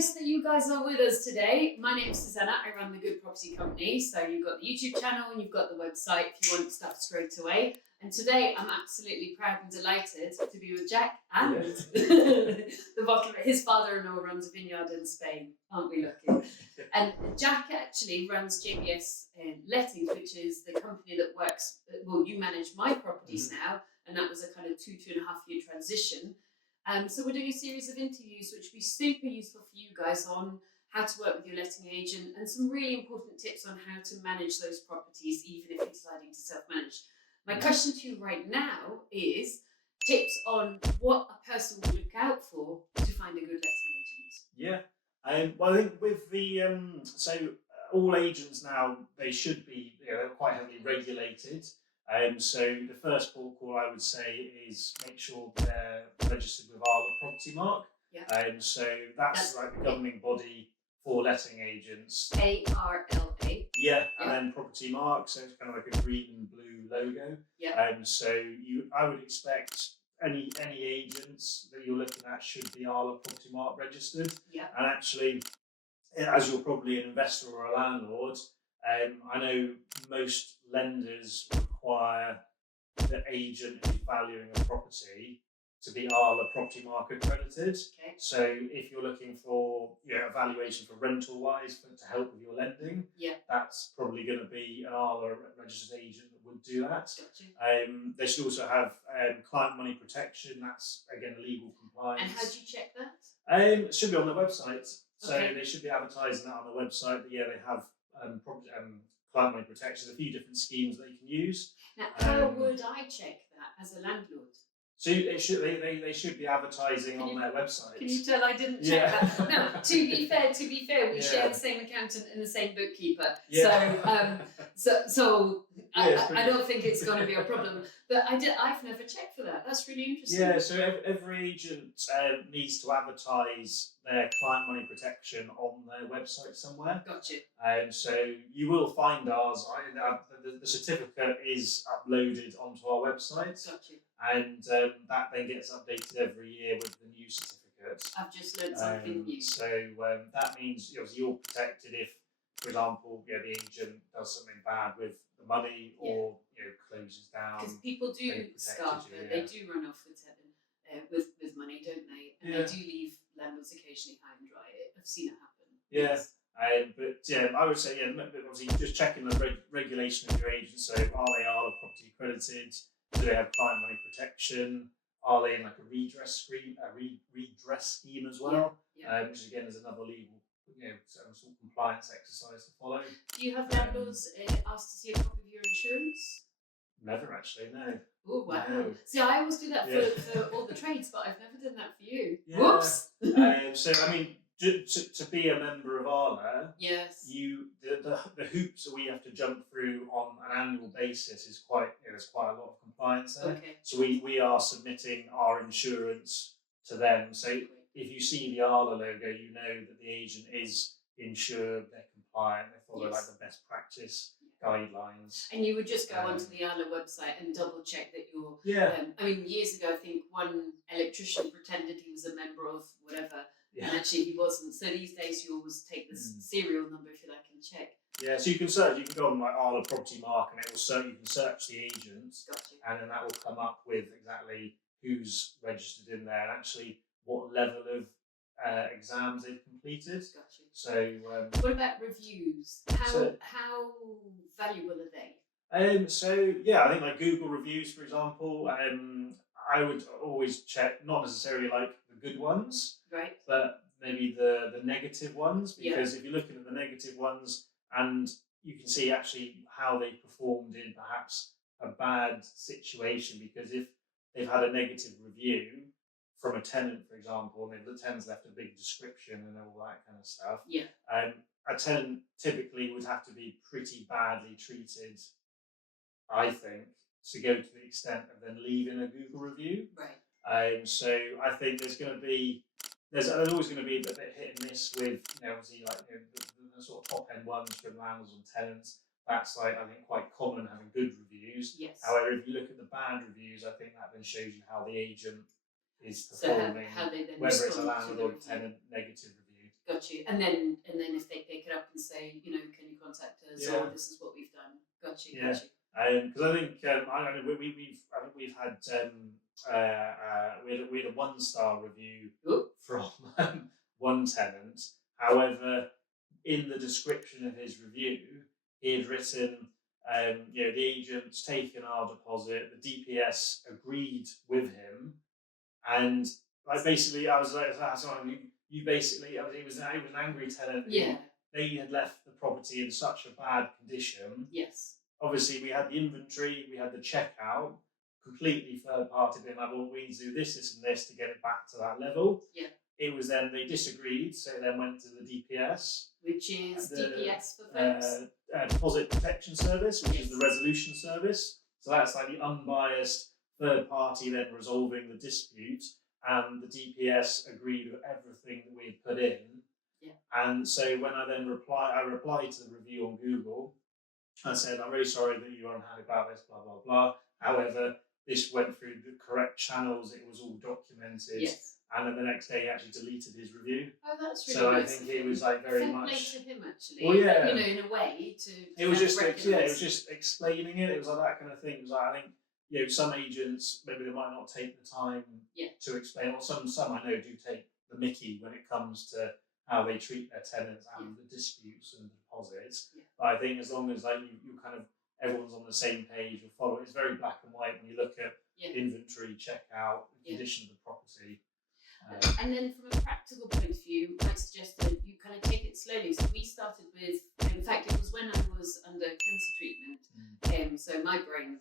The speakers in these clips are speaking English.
nice that you guys are with us today. My name's Susannah. I run the Good Property Company. So you've got the YouTube channel and you've got the website if you want stuff straight away. And today I'm absolutely proud and delighted to be with Jack and the bottle. His father-in-law runs a vineyard in Spain. Aren't we lucky? And Jack actually runs JBS Lettings, which is the company that works. Well, you manage my properties now, and that was a kind of 2.5 year transition. So we're doing a series of interviews which will be super useful for you guys on how to work with your letting agent and some really important tips on how to manage those properties, even if you're deciding to self-manage. My question to you right now is tips on what a person will look out for to find a good letting agent. Yeah, well, I think with the all agents now, they should be, they're quite heavily regulated. So the first port call I would say is make sure they're registered with Arla Property Mark. Yeah. So that's like the governing body for letting agents. ARLA. Yeah, and then Property Mark, so it's kind of like a green and blue logo. Yeah. So I would expect any agents that you're looking at should be Arla Property Mark registered. Yeah. And actually, as you're probably an investor or a landlord, I know most lenders require the agent who's valuing a property to be Arla Property Mark accredited. Okay. So if you're looking for a valuation for rental wise to help with your lending, that's probably going to be an Arla registered agent that would do that. Gotcha. They should also have client money protection. That's again legal compliance. And how do you check that? It should be on their website. So they should be advertising that on the website. But they have client money protection. There's a few different schemes they can use. Now, how would I check that as a landlord? So they should be advertising on their website. Can you tell I didn't check that? No, to be fair, we share the same accountant and the same bookkeeper. Yeah. So I don't think it's going to be a problem. But I've never checked for that. That's really interesting. Yeah, so every agent needs to advertise their client money protection on their website somewhere. Gotcha. So you will find ours. The certificate is uploaded onto our website. Gotcha. And that then gets updated every year with the new certificate. I've just learned something new. So that means obviously you're protected if, for example, the agent does something bad with the money or closes down. Because people do start, they do run off with money, don't they? And they do leave landlords occasionally high and dry. I've seen it happen. Yeah. But I would say obviously just checking the regulation of your agent. So are they Arla Property accredited? Do they have client money protection? Are they in like a redress scheme as well? Which again is another legal, sort of compliance exercise to follow. Do you have landlords asked to see a copy of your insurance? Never actually, no. Oh wow! No. See, I always do that for all the trades, but I've never done that for you. Yeah. Whoops! So I mean, to be a member of Arla, the hoops that we have to jump through on an annual basis is there's quite a lot of compliance there. Okay. So we are submitting our insurance to them. So if you see the Arla logo, you know that the agent is insured, they're compliant, they follow like the best practice guidelines. And you would just go onto the Arla website and double check that you're. I mean, years ago, I think one electrician pretended he was a member of whatever. Yeah. And actually he wasn't. So these days you always take the serial number if you like and check. Yeah, so you can search, you can go on like Arla Property Mark and it will you can search the agents. Gotcha. And then that will come up with exactly who's registered in there and actually what level of exams they've completed. Gotcha. So what about reviews? How valuable are they? I think like Google reviews, for example, I would always check not necessarily like the good ones, right? But maybe the negative ones, because if you're looking at the negative ones and you can see actually how they performed in perhaps a bad situation, because if they've had a negative review from a tenant, for example, and the tenant's left a big description and all that kind of stuff, a tenant typically would have to be pretty badly treated, I think, to go to the extent of then leaving a Google review. Right. So I think there's always going to be a bit hit and miss with, obviously like the sort of top end ones from landlords and tenants. That's I think quite common having good reviews. Yes. However, if you look at the bad reviews, I think that then shows you how the agent is performing, how they then whether it's a landlord or tenant negative review. Got you. And then if they pick it up and say, you know, can you contact us, Yeah. or this is what we've done. Got you. Yeah. Got you. Because I think I don't know. We've had we had a 1-star review Ooh. from one tenant. However, in the description of his review, he had written, you know, the agent's taken our deposit. The DPS agreed with him, and like basically, I was like, you basically, it was an angry tenant. Yeah. They had left the property in such a bad condition. Yes. Obviously, we had the inventory, we had the checkout, completely third party being like, well, we need to do this, this, and this to get it back to that level. Yeah. It was then they disagreed, so it then went to the DPS, which is DPS for folks. Deposit Protection Service, which is the resolution service. So that's like the unbiased third party then resolving the dispute, and the DPS agreed with everything that we had put in. Yeah. And so when I then replied to the review on Google. I said, I'm really sorry that you are unhappy about this, blah, blah, blah. However, this went through the correct channels, it was all documented. Yes. And then the next day he actually deleted his review. Oh, that's really so nice. I think it was like very Fair much. Play to him, actually. Well, yeah. You know, in a way to. It was just it was just explaining it. It was like that kind of thing. It was like, I think, you know, some agents maybe they might not take the time to explain. Or some I know do take the mickey when it comes to how they treat their tenants and the disputes and the deposits. Yeah. But I think as long as like you kind of everyone's on the same page, you follow. It's very black and white when you look at inventory, checkout, condition of the property. And then from a practical point of view, I suggest that you kind of take it slowly. So we started with, in fact, it was when I was under cancer treatment, so my brain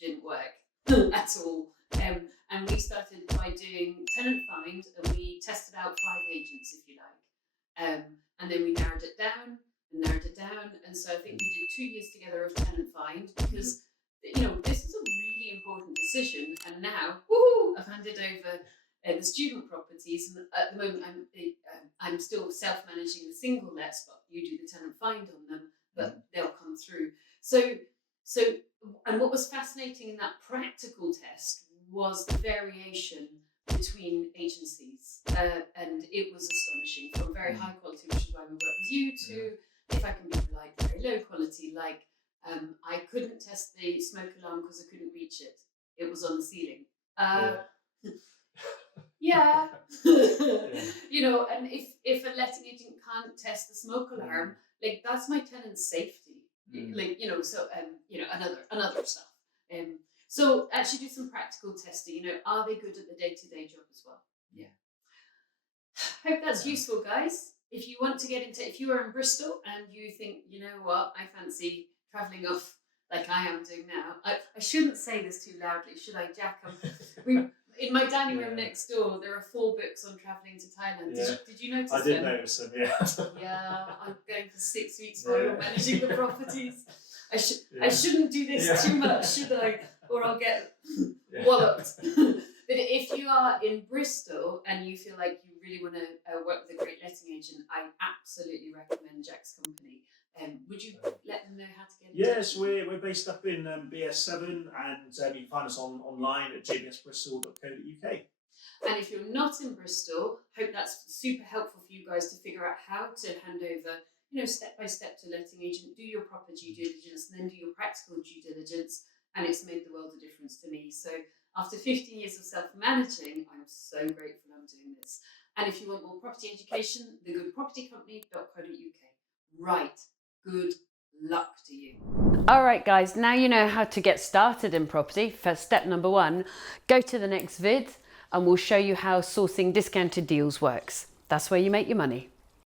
didn't work at all. And we started by doing tenant find, and we tested out 5 agents, if you like. And then we narrowed it down, and so I think we did 2 years together of tenant find, because you know this is a really important decision. And now, I've handed over the student properties, and at the moment I'm still self-managing the single lets, but you do the tenant find on them, but they'll come through. So, and what was fascinating in that practical test was the variation between agencies, and it was astonishing, from very high quality, which is why we work with you, to, if I can be polite, very low quality, like I couldn't test the smoke alarm because I couldn't reach it. It was on the ceiling. You know, and if a letting agent can't test the smoke alarm, like that's my tenant's safety. Like, you know, so you know, another stuff. So actually do some practical testing, you know, are they good at the day-to-day job as well? Yeah. Hope that's useful, guys. If you want to get into, if you are in Bristol and you think, you know what, I fancy travelling off like I am doing now. I shouldn't say this too loudly, should I, Jack? In my dining room next door, there are 4 books on travelling to Thailand. Did you notice them? I did notice them, Yeah, I'm going for 6 weeks while you're managing the properties. I shouldn't do this too much, should I? Or I'll get walloped. But if you are in Bristol and you feel like you really want to work with a great letting agent, I absolutely recommend Jack's company. Would you let them know how to get in touch? Yes, we're based up in BS7, and you can find us online at jbsbristol.co.uk. And if you're not in Bristol, hope that's super helpful for you guys to figure out how to hand over, you know, step by step to letting agent, do your proper due diligence, and then do your practical due diligence. And it's made the world a difference to me. So after 15 years of self-managing, I'm so grateful I'm doing this. And if you want more property education, thegoodpropertycompany.co.uk. Right. Good luck to you. All right, guys, now you know how to get started in property. For step number 1, go to the next vid and we'll show you how sourcing discounted deals works. That's where you make your money.